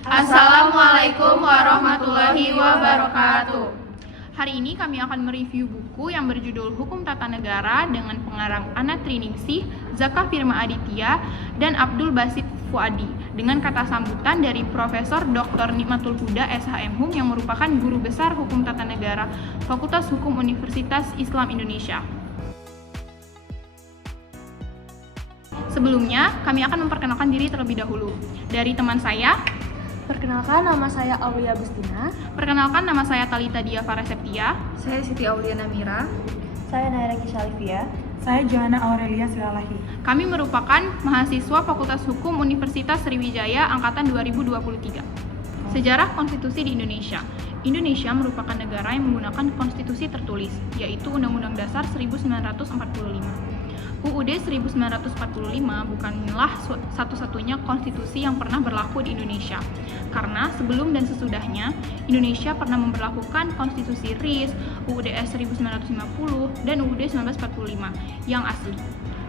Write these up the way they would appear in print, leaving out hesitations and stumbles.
Assalamualaikum warahmatullahi wabarakatuh. Hari ini kami akan mereview buku yang berjudul Hukum Tata Negara dengan pengarang Anna Triningsih, Zaka Firma Aditya, dan Abdul Basit Fuadi dengan kata sambutan dari Profesor Dr. Nikmatul Huda SHM yang merupakan Guru Besar Hukum Tata Negara Fakultas Hukum Universitas Islam Indonesia. Sebelumnya, kami akan memperkenalkan diri terlebih dahulu. Dari teman saya, perkenalkan, nama saya Aulia Bustina. Perkenalkan, nama saya Talita Diafara Septia. Saya Siti Auliana Mira. Saya Naira Kishalivia. Saya Johanna Aurelia Silalahi. Kami merupakan mahasiswa Fakultas Hukum Universitas Sriwijaya Angkatan 2023. Sejarah Konstitusi di Indonesia. Indonesia merupakan negara yang menggunakan konstitusi tertulis, yaitu Undang-Undang Dasar 1945. UUD 1945 bukanlah satu-satunya konstitusi yang pernah berlaku di Indonesia, karena sebelum dan sesudahnya Indonesia pernah memberlakukan konstitusi RIS, UUDS 1950, dan UUD 1945 yang asli.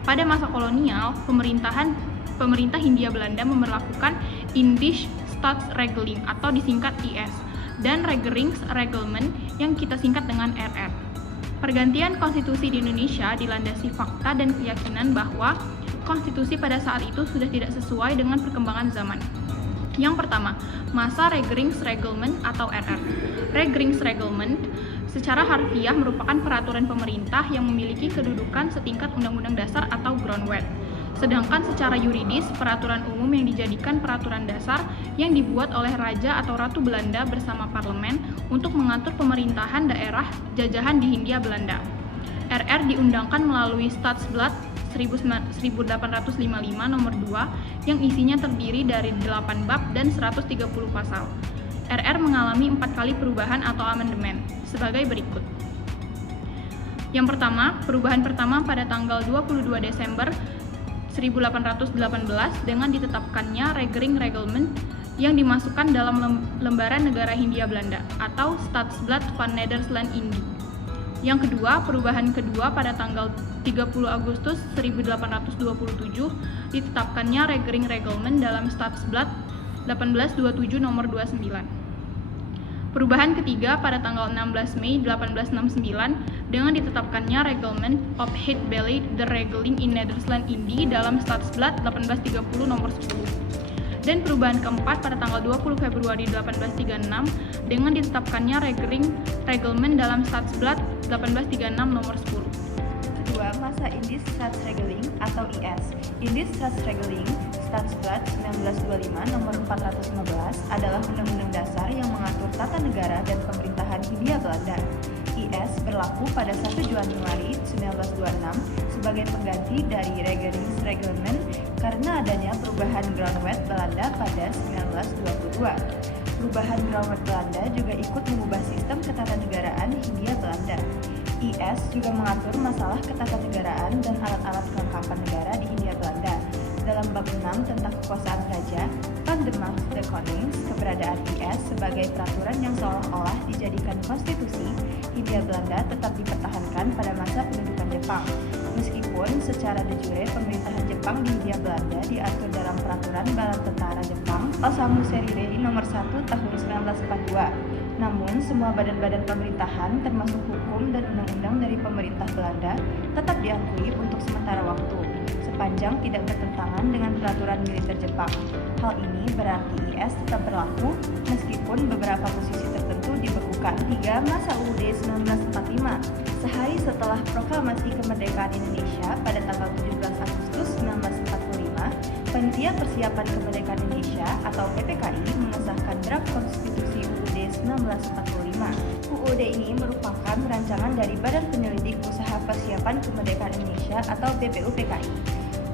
Pada masa kolonial, pemerintah Hindia Belanda memberlakukan Indisch Staatsregeling atau disingkat IS, dan Regeringsreglement yang kita singkat dengan RR. Pergantian konstitusi di Indonesia dilandasi fakta dan keyakinan bahwa konstitusi pada saat itu sudah tidak sesuai dengan perkembangan zaman. Yang pertama, masa Regeringsreglement atau RR. Regeringsreglement secara harfiah merupakan peraturan pemerintah yang memiliki kedudukan setingkat Undang-Undang Dasar atau Grondwet. Sedangkan secara yuridis, peraturan umum yang dijadikan peraturan dasar yang dibuat oleh Raja atau Ratu Belanda bersama parlemen untuk mengatur pemerintahan daerah jajahan di Hindia Belanda. RR diundangkan melalui Staatsblad 1855 nomor 2 yang isinya terdiri dari 8 bab dan 130 pasal. RR mengalami 4 kali perubahan atau amandemen sebagai berikut. Yang pertama, perubahan pertama pada tanggal 22 Desember 1818 dengan ditetapkannya Regeringsreglement yang dimasukkan dalam lembaran negara Hindia Belanda atau Staatsblad van Nederland-Indië. Yang kedua, perubahan kedua pada tanggal 30 Agustus 1827 ditetapkannya Regeringsreglement dalam Staatsblad 1827 nomor 29. Perubahan ketiga pada tanggal 16 Mei 1869 dengan ditetapkannya Reglement op het Beleid der Regeling in Nederland-Indië dalam Staatsblad 1830 nomor 10. Dan perubahan keempat pada tanggal 20 Februari 1836 dengan ditetapkannya Regeringsreglement dalam Staatsblad 1836 nomor 10. Kedua, masa Indisch Staatsregeling atau IS. Indisch Staatsregeling Staatsblad 1925 nomor 415 adalah undang-undang dasar yang mengatur tata negara dan pemerintahan Hindia Belanda. IS berlaku pada 1 Januari 1926 sebagai pengganti dari Regeringsreglement karena adanya perubahan Grondwet Belanda pada 1922. Perubahan Grondwet Belanda juga ikut mengubah sistem ketatanegaraan Hindia Belanda. IS juga mengatur masalah ketatanegaraan dan alat-alat kelengkapan negara di Hindia Belanda. Dalam bab 6 tentang kekuasaan raja, Van de Macht de Konings, keberadaan IS sebagai peraturan yang seolah-olah dijadikan konstitusi, Hindia Belanda tetap dipertahankan pada masa pendudukan Jepang. Meskipun secara de jure pemerintahan Jepang di Hindia Belanda diatur dalam peraturan Bala Tentara Jepang Osamu Serire nomor 1 tahun 1942. Namun, semua badan-badan pemerintahan termasuk hukum dan undang-undang dari pemerintah Belanda tetap diakui untuk sementara waktu, sepanjang tidak bertentangan dengan peraturan militer Jepang. Hal ini berarti IS tetap berlaku meskipun beberapa posisi tertentu dibekukan. 3. Masa UUD 1945. Sehari setelah proklamasi kemerdekaan Indonesia pada tanggal 17 Agustus 1945, Panitia Persiapan Kemerdekaan Indonesia atau PPKI mengesahkan draft konstitusi UUD 1945. UUD ini merupakan rancangan dari Badan Penyelidik Usaha Persiapan Kemerdekaan Indonesia atau BPUPKI.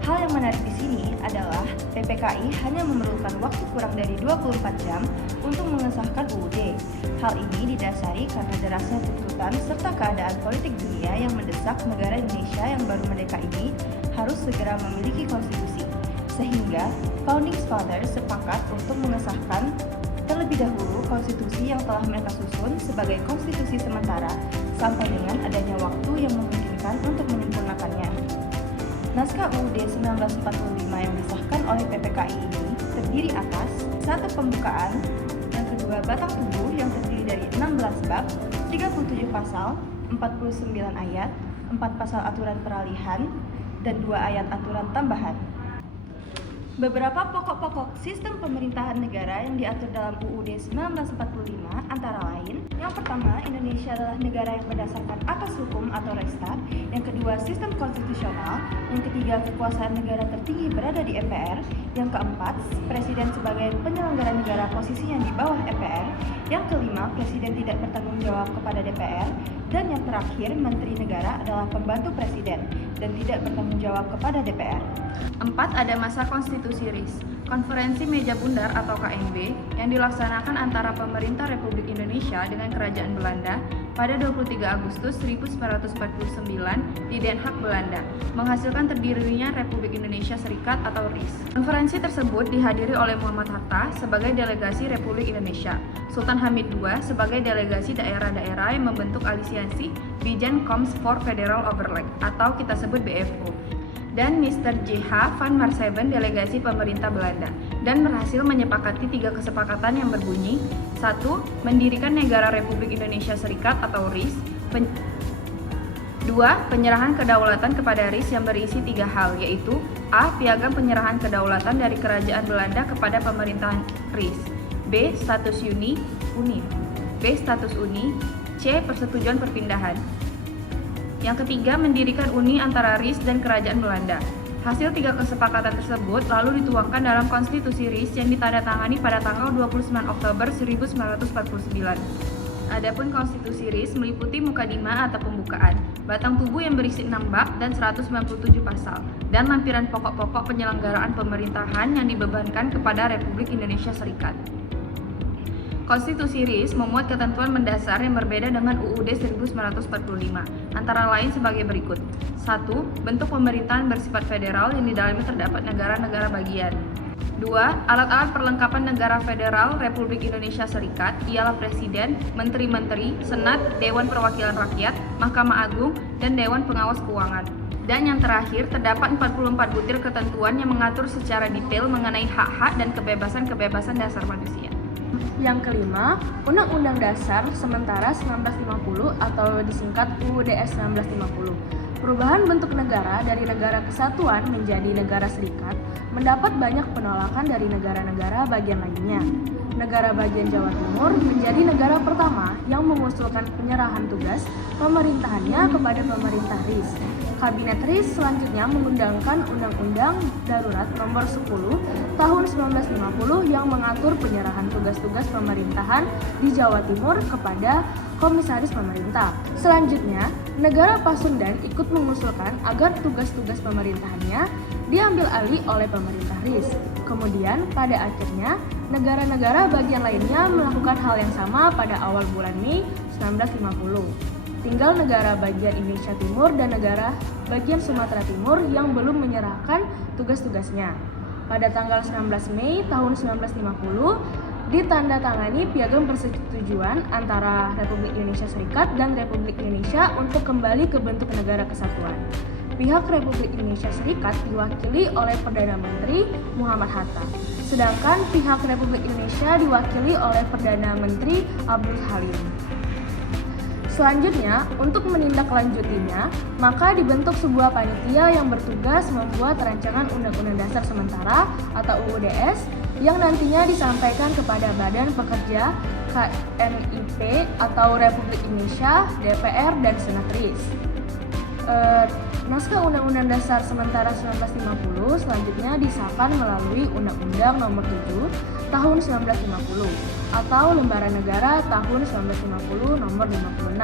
Hal yang menarik di sini adalah PPKI hanya memerlukan waktu kurang dari 24 jam untuk mengesahkan UUD. Hal ini didasari karena derasnya tuntutan serta keadaan politik dunia yang mendesak negara Indonesia yang baru merdeka ini harus segera memiliki konstitusi. Sehingga Founding Fathers sepakat untuk mengesahkan terlebih dahulu konstitusi yang telah mereka susun sebagai konstitusi sementara sampai dengan adanya waktu yang memungkinkan untuk menyempurnakannya. Naskah UUD 1945 yang disahkan oleh PPKI ini terdiri atas 1. Pembukaan, yang kedua batang tubuh yang terdiri dari 16 bab, 37 pasal, 49 ayat, 4 pasal aturan peralihan, dan 2 ayat aturan tambahan. Beberapa pokok-pokok sistem pemerintahan negara yang diatur dalam UUD 1945 antara lain: yang pertama, Indonesia adalah negara yang berdasarkan atas hukum atau Restat. Yang kedua, sistem konstitusional. Yang ketiga, kekuasaan negara tertinggi berada di MPR. Yang keempat, presiden sebagai penyelenggara negara posisinya di bawah MPR. Yang kelima, presiden tidak bertanggung jawab kepada DPR. Dan yang terakhir, menteri negara adalah pembantu presiden dan tidak bertanggung jawab kepada DPR. 4. Ada masa konstitusi RIS, Konferensi Meja Bundar atau KMB, yang dilaksanakan antara pemerintah Republik Indonesia dengan Kerajaan Belanda pada 23 Agustus 1949 di Den Haag, Belanda, menghasilkan terdirinya Republik Indonesia Serikat atau RIS. Konferensi tersebut dihadiri oleh Muhammad Hatta sebagai delegasi Republik Indonesia, Sultan Hamid II sebagai delegasi daerah-daerah yang membentuk aliansi Bijan Coms for Federal Overleg atau kita sebut BFO, dan Mr. J.H. van Marseben delegasi pemerintah Belanda, dan berhasil menyepakati 3 kesepakatan yang berbunyi: 1. Mendirikan Negara Republik Indonesia Serikat atau RIS. 2. Penyerahan kedaulatan kepada RIS yang berisi 3 hal, yaitu A. Piagam penyerahan kedaulatan dari Kerajaan Belanda kepada pemerintahan RIS. B. Status Uni. B. Status Uni. C. Persetujuan perpindahan. Yang ketiga, mendirikan uni antara RIS dan Kerajaan Belanda. Hasil 3 kesepakatan tersebut lalu dituangkan dalam Konstitusi RIS yang ditandatangani pada tanggal 29 Oktober 1949. Adapun Konstitusi RIS meliputi mukadimah atau pembukaan, batang tubuh yang berisi 6 bab dan 197 pasal, dan lampiran pokok-pokok penyelenggaraan pemerintahan yang dibebankan kepada Republik Indonesia Serikat. Konstitusi RIS memuat ketentuan mendasar yang berbeda dengan UUD 1945, antara lain sebagai berikut. 1. Bentuk pemerintahan bersifat federal yang di dalamnya terdapat negara-negara bagian. 2. Alat-alat perlengkapan negara federal Republik Indonesia Serikat ialah Presiden, Menteri-Menteri, Senat, Dewan Perwakilan Rakyat, Mahkamah Agung, dan Dewan Pengawas Keuangan. Dan yang terakhir, terdapat 44 butir ketentuan yang mengatur secara detail mengenai hak-hak dan kebebasan-kebebasan dasar manusia. Yang kelima, Undang-Undang Dasar Sementara 1950 atau disingkat UUDS 1950. Perubahan bentuk negara dari negara kesatuan menjadi negara serikat mendapat banyak penolakan dari negara-negara bagian lainnya. Negara bagian Jawa Timur menjadi negara pertama yang mengusulkan penyerahan tugas pemerintahannya kepada pemerintah RIS. Kabinet RIS selanjutnya mengundangkan Undang-Undang Darurat Nomor 10 Tahun 1950 yang mengatur penyerahan tugas-tugas pemerintahan di Jawa Timur kepada Komisaris Pemerintah. Selanjutnya, negara Pasundan ikut mengusulkan agar tugas-tugas pemerintahannya diambil alih oleh pemerintah RIS. Kemudian, pada akhirnya, negara-negara bagian lainnya melakukan hal yang sama pada awal bulan Mei 1950. Tinggal negara bagian Indonesia Timur dan negara bagian Sumatera Timur yang belum menyerahkan tugas-tugasnya. Pada tanggal 19 Mei tahun 1950, ditandatangani Piagam Persetujuan antara Republik Indonesia Serikat dan Republik Indonesia untuk kembali ke bentuk negara kesatuan. Pihak Republik Indonesia Serikat diwakili oleh Perdana Menteri Muhammad Hatta, sedangkan pihak Republik Indonesia diwakili oleh Perdana Menteri Abdul Halim. Selanjutnya, untuk menindaklanjutinya, maka dibentuk sebuah panitia yang bertugas membuat rancangan Undang-Undang Dasar Sementara atau UUDS yang nantinya disampaikan kepada Badan Pekerja KNIP atau Republik Indonesia, DPR, dan Senat RIS. Naskah Undang-Undang Dasar Sementara 1950 selanjutnya disahkan melalui Undang-Undang Nomor 7 Tahun 1950 atau Lembaran Negara Tahun 1950 Nomor 56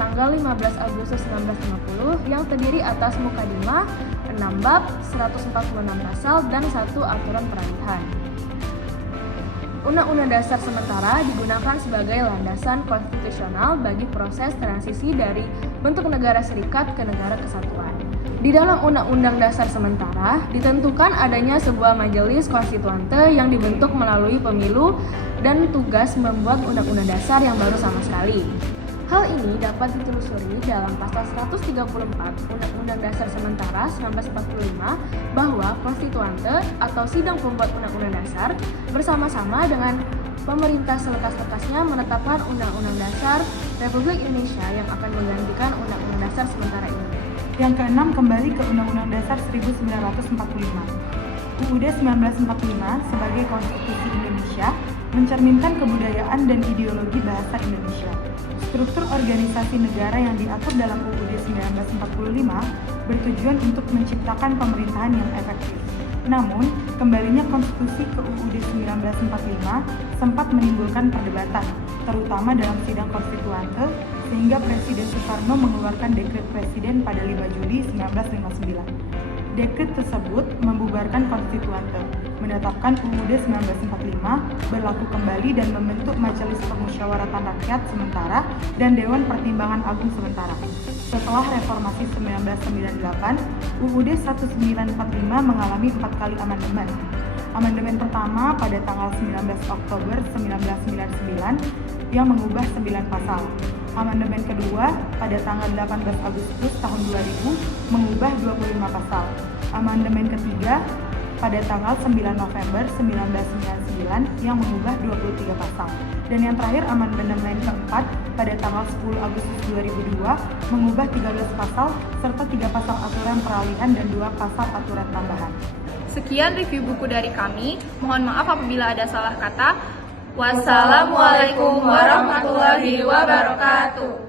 tanggal 15 Agustus 1950 yang terdiri atas mukadimah, 6 bab, 146 pasal, dan 1 aturan peralihan. Undang-Undang Dasar Sementara digunakan sebagai landasan konstitusional bagi proses transisi dari bentuk negara serikat ke negara kesatuan. Di dalam Undang-Undang Dasar Sementara ditentukan adanya sebuah majelis konstituante yang dibentuk melalui pemilu dan tugas membuat undang-undang dasar yang baru sama sekali. Hal ini dapat ditelusuri dalam pasal 134 Undang-Undang Dasar Sementara 1945 bahwa konstituante atau sidang pembuat Undang-Undang Dasar bersama-sama dengan pemerintah selekas-lekasnya menetapkan Undang-Undang Dasar Republik Indonesia yang akan menggantikan Undang-Undang Dasar sementara ini. Yang keenam, kembali ke Undang-Undang Dasar 1945. UUD 1945 sebagai konstitusi Indonesia mencerminkan kebudayaan dan ideologi bahasa Indonesia. Struktur organisasi negara yang diatur dalam UUD 1945 bertujuan untuk menciptakan pemerintahan yang efektif. Namun, kembalinya konstitusi ke UUD 1945 sempat menimbulkan perdebatan, terutama dalam sidang konstituante, sehingga Presiden Soekarno mengeluarkan dekret Presiden pada 5 Juli 1959. Dekret tersebut membubarkan konstituante, menetapkan UUD 1945 berlaku kembali dan membentuk Majelis Permusyawaratan Rakyat sementara dan Dewan Pertimbangan Agung sementara. Setelah Reformasi 1998, UUD 1945 mengalami 4 kali amandemen. Amandemen pertama pada tanggal 19 Oktober 1999 yang mengubah 9 pasal. Amandemen kedua pada tanggal 18 Agustus tahun 2000 mengubah 25 pasal. Amandemen ketiga pada tanggal 9 November 1999 yang mengubah 23 pasal. Dan yang terakhir amandemen keempat pada tanggal 10 Agustus 2002 mengubah 13 pasal serta 3 pasal aturan peralihan dan 2 pasal aturan tambahan. Sekian review buku dari kami. Mohon maaf apabila ada salah kata. Wassalamualaikum warahmatullahi wabarakatuh.